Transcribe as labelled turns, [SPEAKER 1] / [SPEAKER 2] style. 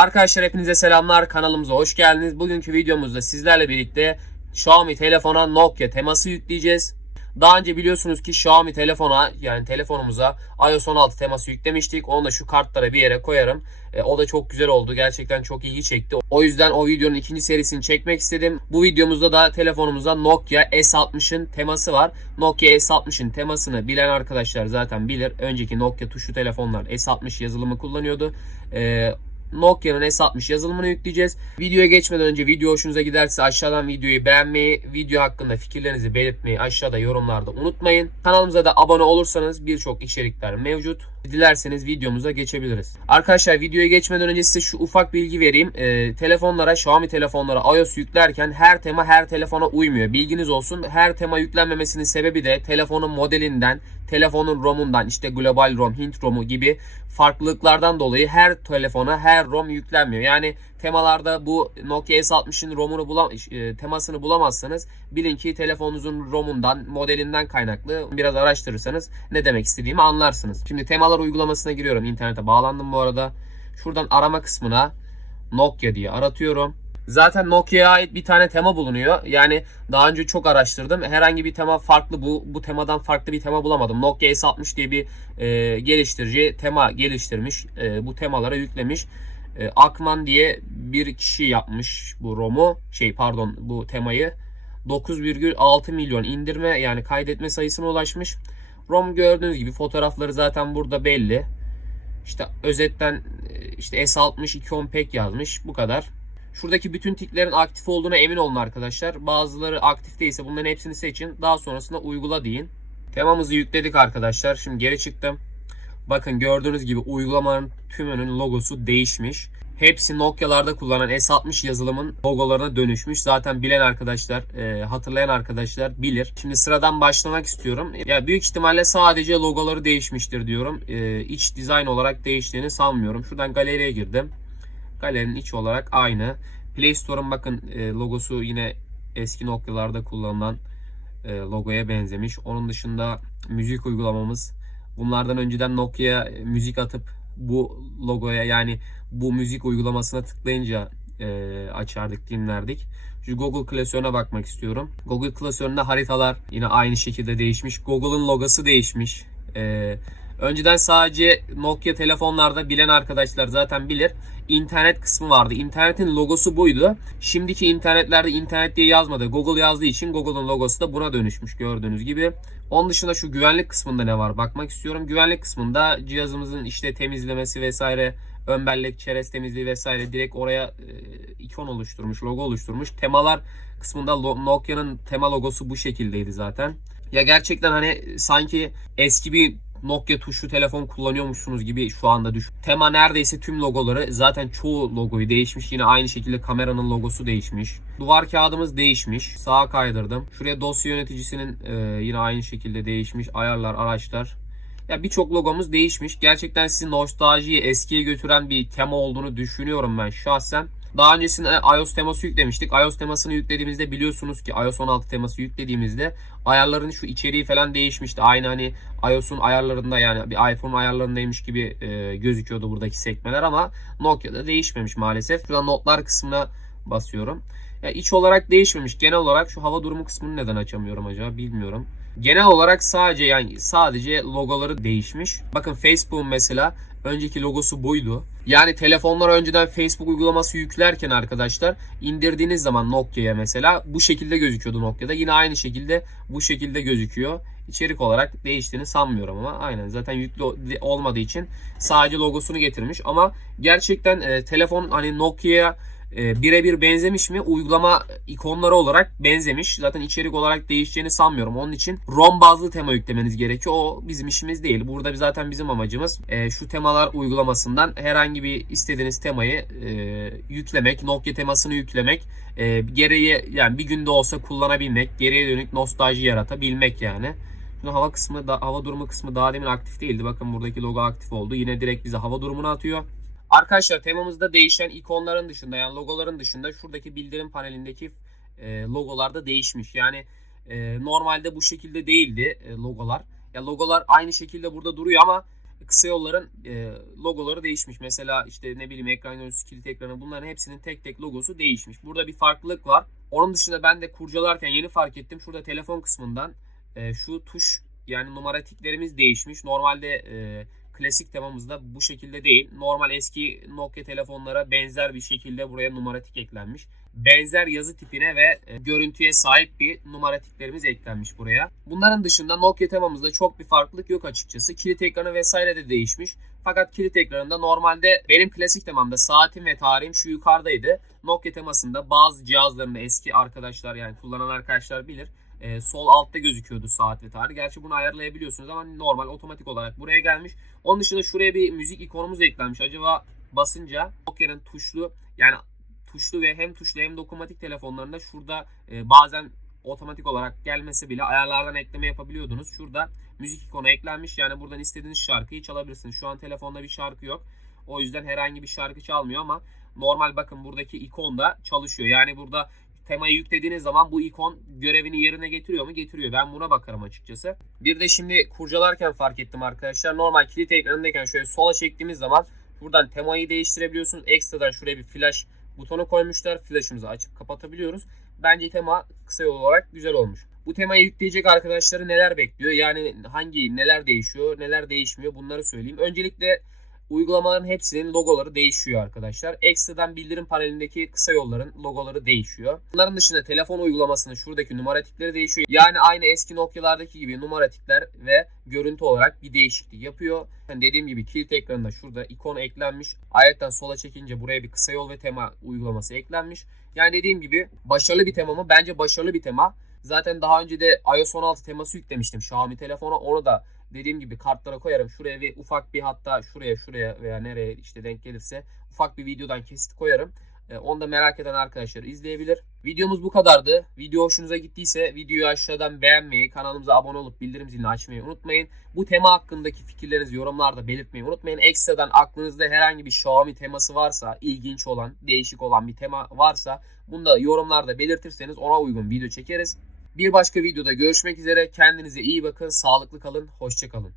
[SPEAKER 1] Arkadaşlar hepinize selamlar. Kanalımıza hoş geldiniz. Bugünkü videomuzda sizlerle birlikte Xiaomi telefona Nokia teması yükleyeceğiz. Daha önce biliyorsunuz ki Xiaomi telefona yani telefonumuza iOS 16 teması yüklemiştik. Onu da şu kartlara bir yere koyarım. E, o da çok güzel oldu. Gerçekten çok ilgi çekti. O yüzden o videonun ikinci serisini çekmek istedim. Bu videomuzda da telefonumuza Nokia S60'ın teması var. Nokia S60'ın temasını bilen arkadaşlar zaten bilir. Önceki Nokia tuşlu telefonlar S60 yazılımı kullanıyordu. E, Nokia'nın S60 yazılımını yükleyeceğiz. Videoya geçmeden önce video hoşunuza giderse aşağıdan videoyu beğenmeyi, video hakkında fikirlerinizi belirtmeyi aşağıda yorumlarda unutmayın. Kanalımıza da abone olursanız birçok içerikler mevcut. Dilerseniz videomuza geçebiliriz. Arkadaşlar videoya geçmeden önce size şu ufak bilgi vereyim. Ee, telefonlara, Xiaomi telefonlara iOS yüklerken her tema her telefona uymuyor. Bilginiz olsun. Her tema yüklenmemesinin sebebi de telefonun modelinden, telefonun ROM'undan işte global ROM, Hint ROM'u gibi farklılıklardan dolayı her telefona her ROM yüklenmiyor. Yani temalarda bu Nokia S60'ın ROM'unu bulam e, temasını bulamazsanız bilin ki telefonunuzun ROM'undan, modelinden kaynaklı biraz araştırırsanız ne demek istediğimi anlarsınız. Şimdi temalar uygulamasına giriyorum. İnternete bağlandım bu arada. Şuradan arama kısmına Nokia diye aratıyorum. Zaten Nokia'ya ait bir tane tema bulunuyor. Yani daha önce çok araştırdım. Herhangi bir tema farklı bu bu temadan farklı bir tema bulamadım. Nokia S60 diye bir e, geliştirici tema geliştirmiş. E, bu temalara yüklemiş. E, Akman diye bir kişi yapmış bu ROM'u. Şey pardon bu temayı. 9,6 milyon indirme yani kaydetme sayısına ulaşmış. ROM gördüğünüz gibi fotoğrafları zaten burada belli. İşte özetten e, işte S60 210 pek yazmış. Bu kadar. Şuradaki bütün tiklerin aktif olduğuna emin olun arkadaşlar. Bazıları aktif değilse bunların hepsini seçin. Daha sonrasında uygula deyin. Temamızı yükledik arkadaşlar. Şimdi geri çıktım. Bakın gördüğünüz gibi uygulamanın tümünün logosu değişmiş. Hepsi Nokia'larda kullanılan S60 yazılımın logolarına dönüşmüş. Zaten bilen arkadaşlar, e, hatırlayan arkadaşlar bilir. Şimdi sıradan başlamak istiyorum. Ya büyük ihtimalle sadece logoları değişmiştir diyorum. E, iç dizayn olarak değiştiğini sanmıyorum. Şuradan galeriye girdim. Galerinin iç olarak aynı. Play Store'un bakın e, logosu yine eski Nokia'larda kullanılan e, logoya benzemiş. Onun dışında müzik uygulamamız. Bunlardan önceden Nokia müzik atıp bu logoya yani bu müzik uygulamasına tıklayınca e, açardık, dinlerdik. Şu Google klasörüne bakmak istiyorum. Google klasöründe haritalar yine aynı şekilde değişmiş. Google'ın logosu değişmiş. E, önceden sadece Nokia telefonlarda bilen arkadaşlar zaten bilir. İnternet kısmı vardı. İnternetin logosu buydu. Şimdiki internetlerde internet diye yazmadı. Google yazdığı için Google'ın logosu da buna dönüşmüş gördüğünüz gibi. Onun dışında şu güvenlik kısmında ne var bakmak istiyorum. Güvenlik kısmında cihazımızın işte temizlemesi vesaire ön bellek, çerez temizliği vesaire direkt oraya e, ikon oluşturmuş, logo oluşturmuş. Temalar kısmında Nokia'nın tema logosu bu şekildeydi zaten. Ya gerçekten hani sanki eski bir Nokia tuşlu telefon kullanıyormuşsunuz gibi şu anda düşün. Tema neredeyse tüm logoları zaten çoğu logoyu değişmiş. Yine aynı şekilde kameranın logosu değişmiş. Duvar kağıdımız değişmiş. Sağa kaydırdım. Şuraya dosya yöneticisinin e, yine aynı şekilde değişmiş. Ayarlar, araçlar. Ya birçok logomuz değişmiş. Gerçekten sizi nostaljiyi eskiye götüren bir tema olduğunu düşünüyorum ben şahsen. Daha öncesinde iOS teması yüklemiştik. iOS temasını yüklediğimizde biliyorsunuz ki iOS 16 teması yüklediğimizde ayarların şu içeriği falan değişmişti. Aynı hani iOS'un ayarlarında yani bir iPhone ayarlarındaymış gibi e, gözüküyordu buradaki sekmeler ama Nokia'da değişmemiş maalesef. Şuradan notlar kısmına basıyorum. Ya iç olarak değişmemiş. Genel olarak şu hava durumu kısmını neden açamıyorum acaba bilmiyorum. Genel olarak sadece yani sadece logoları değişmiş. Bakın Facebook mesela önceki logosu buydu. Yani telefonlar önceden Facebook uygulaması yüklerken arkadaşlar indirdiğiniz zaman Nokia'ya mesela bu şekilde gözüküyordu Nokia'da. Yine aynı şekilde bu şekilde gözüküyor. İçerik olarak değiştiğini sanmıyorum ama aynen zaten yüklü olmadığı için sadece logosunu getirmiş ama gerçekten e, telefon hani Nokia'ya e, birebir benzemiş mi? Uygulama ikonları olarak benzemiş. Zaten içerik olarak değişeceğini sanmıyorum. Onun için ROM bazlı tema yüklemeniz gerekiyor. O bizim işimiz değil. Burada zaten bizim amacımız e, şu temalar uygulamasından herhangi bir istediğiniz temayı e, yüklemek, Nokia temasını yüklemek, e, geriye yani bir günde olsa kullanabilmek, geriye dönük nostalji yaratabilmek yani. Şimdi hava kısmı da hava durumu kısmı daha demin aktif değildi. Bakın buradaki logo aktif oldu. Yine direkt bize hava durumunu atıyor. Arkadaşlar temamızda değişen ikonların dışında yani logoların dışında şuradaki bildirim panelindeki e, logolar da değişmiş. Yani e, normalde bu şekilde değildi e, logolar. Ya logolar aynı şekilde burada duruyor ama kısa yolların e, logoları değişmiş. Mesela işte ne bileyim ekran görüntüsü, kilit ekranı bunların hepsinin tek tek logosu değişmiş. Burada bir farklılık var. Onun dışında ben de kurcalarken yeni fark ettim. Şurada telefon kısmından e, şu tuş yani numaratiklerimiz değişmiş. Normalde e, klasik temamızda bu şekilde değil. Normal eski Nokia telefonlara benzer bir şekilde buraya numaratik eklenmiş. Benzer yazı tipine ve e, görüntüye sahip bir numaratiklerimiz eklenmiş buraya. Bunların dışında Nokia temamızda çok bir farklılık yok açıkçası. Kilit ekranı vesaire de değişmiş. Fakat kilit ekranında normalde benim klasik temamda saatim ve tarihim şu yukarıdaydı. Nokia temasında bazı cihazlarında eski arkadaşlar yani kullanan arkadaşlar bilir. Ee, sol altta gözüküyordu saat ve tarih. Gerçi bunu ayarlayabiliyorsunuz ama normal otomatik olarak buraya gelmiş. Onun dışında şuraya bir müzik ikonumuz eklenmiş. Acaba basınca Nokia'nın tuşlu yani tuşlu ve hem tuşlu hem dokunmatik telefonlarında şurada e, bazen otomatik olarak gelmese bile ayarlardan ekleme yapabiliyordunuz. Şurada müzik ikonu eklenmiş. Yani buradan istediğiniz şarkıyı çalabilirsiniz. Şu an telefonda bir şarkı yok. O yüzden herhangi bir şarkı çalmıyor ama normal bakın buradaki ikon da çalışıyor. Yani burada temayı yüklediğiniz zaman bu ikon görevini yerine getiriyor mu? Getiriyor. Ben buna bakarım açıkçası. Bir de şimdi kurcalarken fark ettim arkadaşlar. Normal kilit ekranındayken şöyle sola çektiğimiz zaman buradan temayı değiştirebiliyorsunuz. Ekstradan şuraya bir flash butonu koymuşlar. Flash'ımızı açıp kapatabiliyoruz. Bence tema kısa yol olarak güzel olmuş. Bu temayı yükleyecek arkadaşları neler bekliyor? Yani hangi neler değişiyor, neler değişmiyor bunları söyleyeyim. Öncelikle uygulamaların hepsinin logoları değişiyor arkadaşlar. Ekstradan bildirim panelindeki kısa yolların logoları değişiyor. Bunların dışında telefon uygulamasının şuradaki numaratikleri değişiyor. Yani aynı eski Nokia'lardaki gibi numaratikler ve görüntü olarak bir değişiklik yapıyor. Yani dediğim gibi kilit ekranında şurada ikon eklenmiş. Ayetten sola çekince buraya bir kısa yol ve tema uygulaması eklenmiş. Yani dediğim gibi başarılı bir tema mı? Bence başarılı bir tema. Zaten daha önce de iOS 16 teması yüklemiştim Xiaomi telefona. Onu da dediğim gibi kartlara koyarım. Şuraya bir ufak bir hatta şuraya şuraya veya nereye işte denk gelirse ufak bir videodan kesit koyarım. Ee, Onu da merak eden arkadaşlar izleyebilir. Videomuz bu kadardı. Video hoşunuza gittiyse videoyu aşağıdan beğenmeyi, kanalımıza abone olup bildirim zilini açmayı unutmayın. Bu tema hakkındaki fikirlerinizi yorumlarda belirtmeyi unutmayın. Ekstradan aklınızda herhangi bir Xiaomi teması varsa, ilginç olan, değişik olan bir tema varsa bunu da yorumlarda belirtirseniz ona uygun video çekeriz. Bir başka videoda görüşmek üzere. Kendinize iyi bakın, sağlıklı kalın, hoşçakalın.